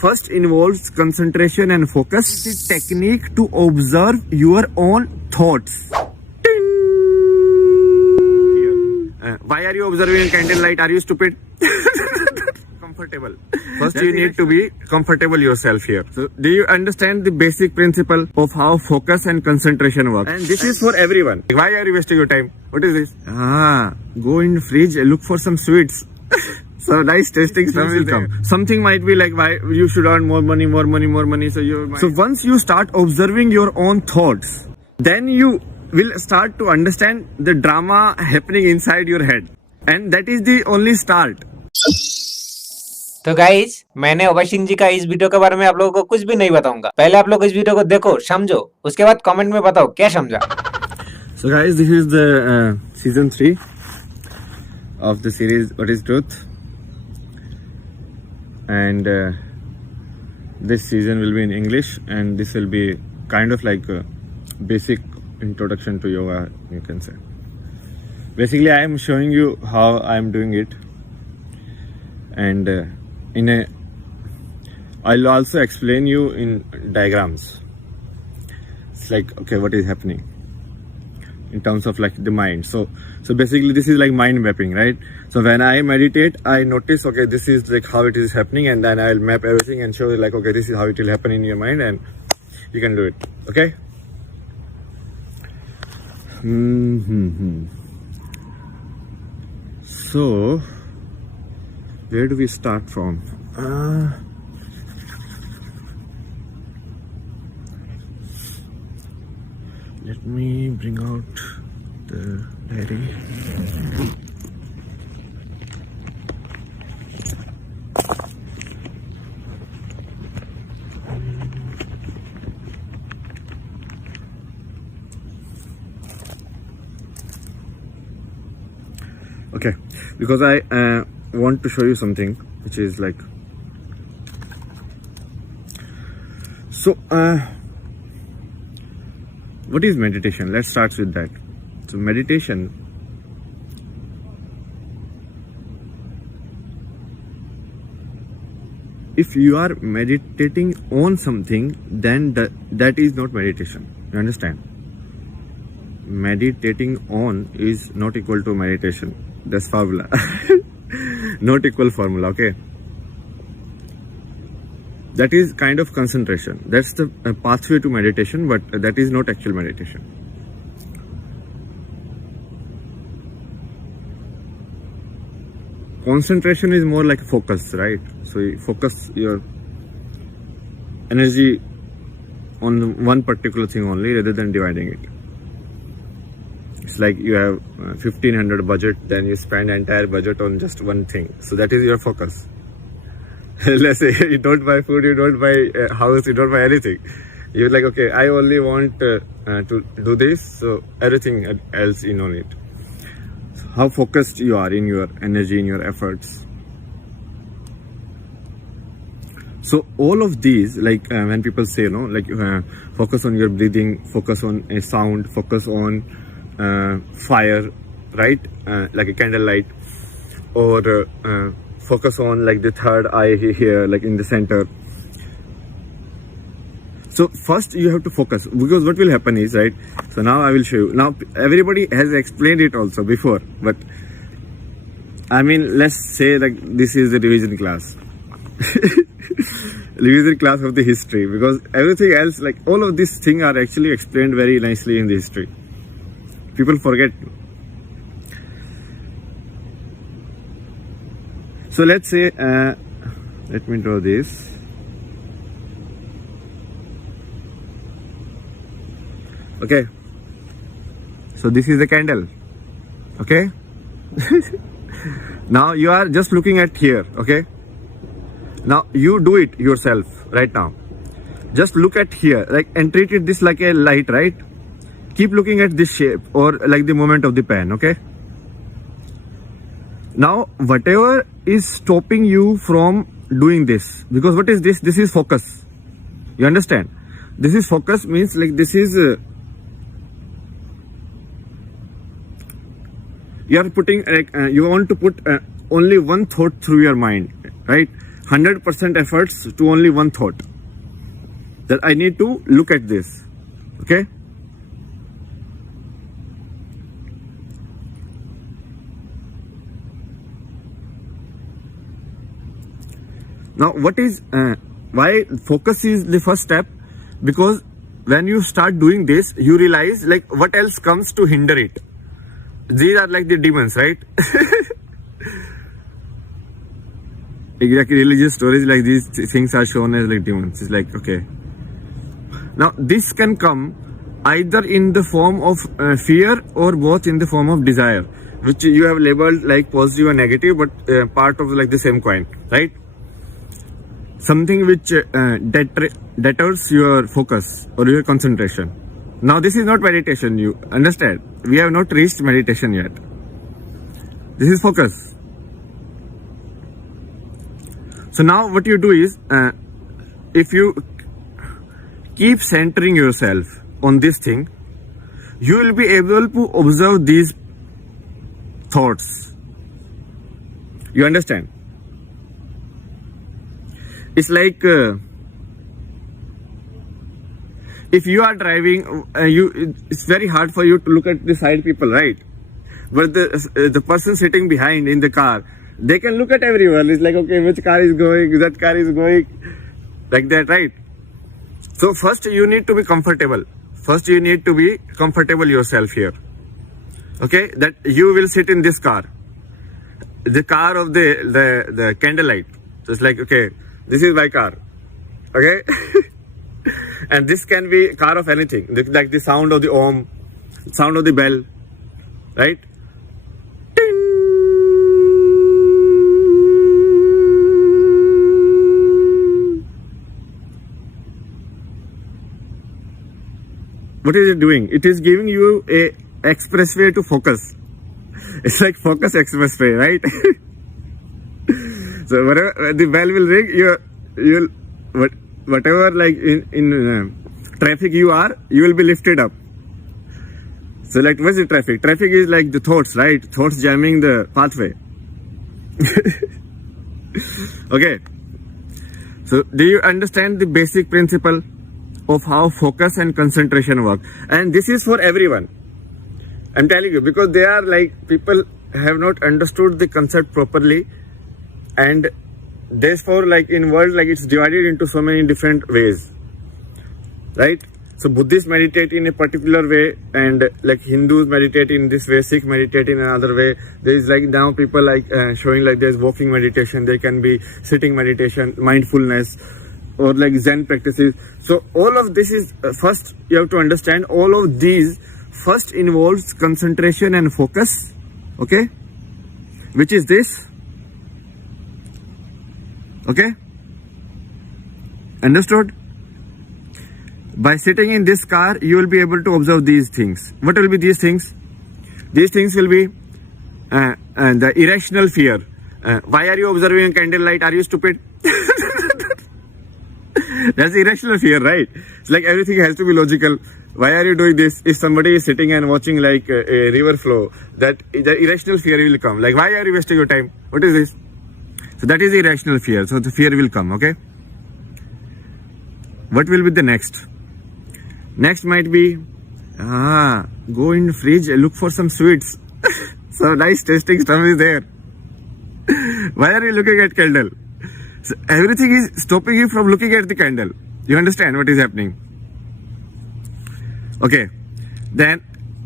First involves concentration and focus. It's a technique to observe your own thoughts. Why are you observing in candlelight? Are you stupid? Comfortable. First, you need to be comfortable yourself here. So, do you understand the basic principle of how focus and concentration work? And this is for everyone. Why are you wasting your time? What is this? Go in the fridge, look for some sweets. So nice tasting stuff will come. Something might be like, why you should earn more money. So once you start observing your own thoughts, then you will start to understand the drama happening inside your head. And that is the only start. तो guys मैंने अभय सिंह जी का इस video के बारे में आप लोगों को कुछ भी नहीं बताऊंगा. पहले आप लोग इस वीडियो को देखो, समझो, उसके बाद कमेंट में बताओ क्या समझा. So guys, this is the season 3 of the series What is Truth, and this season will be in English, and this will be kind of like a basic introduction to yoga, you can say. Basically, I am showing you how I am doing it, and I'll also explain you in diagrams. It's like, okay, what is happening in terms of like the mind. So basically this is like mind mapping, right? So when I meditate, I notice, okay, this is like how it is happening, and then I'll map everything and show you like, okay, this is how it will happen in your mind, and you can do it. Okay. So where do we start from? Let me bring out the diary. Okay, because I want to show you something which is like, so what is meditation? Let's start with that. So meditation, if you are meditating on something, then that is not meditation. You understand? Meditating on is not equal to meditation. That's formula. Not equal formula, okay? That is kind of concentration. That's the pathway to meditation, but that is not actual meditation. Concentration is more like focus, right? So you focus your energy on one particular thing only rather than dividing it. It's like you have 1500 budget, then you spend entire budget on just one thing. So that is your focus. Let's say you don't buy food, you don't buy a house, you don't buy anything. You're like, okay, I only want to do this, so everything else you don't need. So how focused you are in your energy, in your efforts. So all of these, like when people say, like focus on your breathing, focus on a sound, focus on fire, right? Like a candlelight, or focus on like the third eye here, like in the center. So first you have to focus, because what will happen is, right? So now I will show you. Now everybody has explained it also before, but I mean, let's say like this is the revision class. Revision class of the history, because everything else, like all of these things are actually explained very nicely in the history. People forget. So let's say, let me draw this. Okay. So this is the candle. Okay. Now you are just looking at here. Okay. Now you do it yourself right now. Just look at here, like, and treat it this like a light, right? Keep looking at this shape or like the movement of the pen. Okay. Now whatever is stopping you from doing this, because what is this? This is focus. You understand? This is focus, means like this is you are putting like you want to put only one thought through your mind, right? 100% efforts to only one thought. That I need to look at this. Okay? Now, what is why focus is the first step? Because when you start doing this, you realize like what else comes to hinder it. These are like the demons, right? Exactly, religious stories like these things are shown as like demons. It's like, okay. Now, this can come either in the form of fear or both in the form of desire, which you have labeled like positive and negative, but part of like the same coin, right? Something which deters your focus or your concentration. Now, this is not meditation, you understand? We have not reached meditation yet. This is focus. So now what you do is, if you keep centering yourself on this thing, you will be able to observe these thoughts. You understand? It's like if you are driving, it's very hard for you to look at the side people, right? But the person sitting behind in the car, they can look at everyone. It's like, okay, which car is going, that car is going, like that, right? So first you need to be comfortable. First you need to be comfortable yourself here. Okay, that you will sit in this car, the car of the candlelight. So it's like, okay, this is my car, okay? And this can be car of anything, like the sound of the om, sound of the bell, right? What is it doing? It is giving you a expressway to focus. It's like focus expressway, right? So whatever the bell will ring, you'll whatever like in traffic you will be lifted up. So like what's the traffic? Traffic is like the thoughts, right? Thoughts jamming the pathway. Okay. So do you understand the basic principle of how focus and concentration work? And this is for everyone. I'm telling you, because they are like people have not understood the concept properly, and therefore like in world like it's divided into so many different ways, right? So Buddhists meditate in a particular way, and like Hindus meditate in this way, Sikh meditate in another way. There is like now people like showing like there's walking meditation, there can be sitting meditation, mindfulness, or like Zen practices. So all of this is first you have to understand all of these first involves concentration and focus, okay, which is this, okay, understood? By sitting in this car, you will be able to observe these things. What will be these things? These things will be the irrational fear. Why are you observing a candlelight? Are you stupid? That's irrational fear, right? It's like everything has to be logical. Why are you doing this? If somebody is sitting and watching like a river flow, that the irrational fear will come. Like, why are you wasting your time? What is this? So that is irrational fear. So the fear will come, okay? What will be the next? Next might be, go in the fridge, look for some sweets. Some nice tasting stuff is there. Why are you looking at candle? So everything is stopping you from looking at the candle. You understand what is happening? Okay. Then,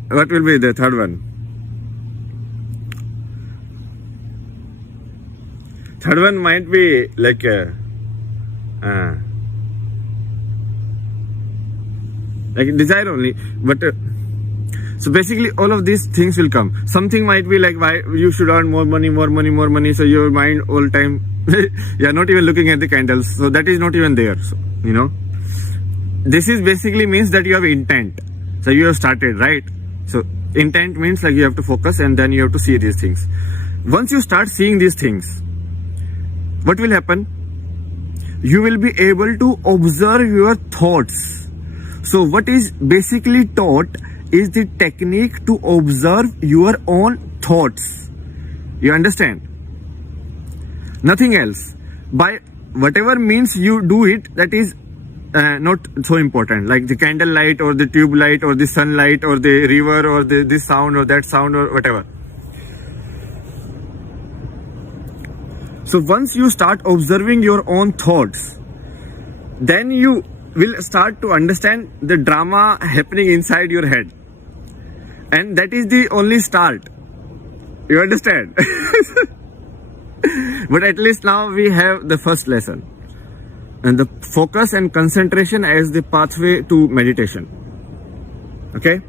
what will be the third one? Third one might be like desire only, but so basically all of these things will come. Something might be like why you should earn more money, so your mind all time you are not even looking at the candles, so that is not even there. So you know, this is basically means that you have intent, so you have started, right? So intent means like you have to focus and then you have to see these things. Once you start seeing these things, what will happen? You will be able to observe your thoughts. So what is basically taught is the technique to observe your own thoughts. You understand? Nothing else. By whatever means you do it, that is not so important, like the candle light or the tube light or the sunlight or the river or this sound or that sound or whatever. So once you start observing your own thoughts, then you will start to understand the drama happening inside your head, and that is the only start. You understand? But at least now we have the first lesson, and the focus and concentration as the pathway to meditation. Okay.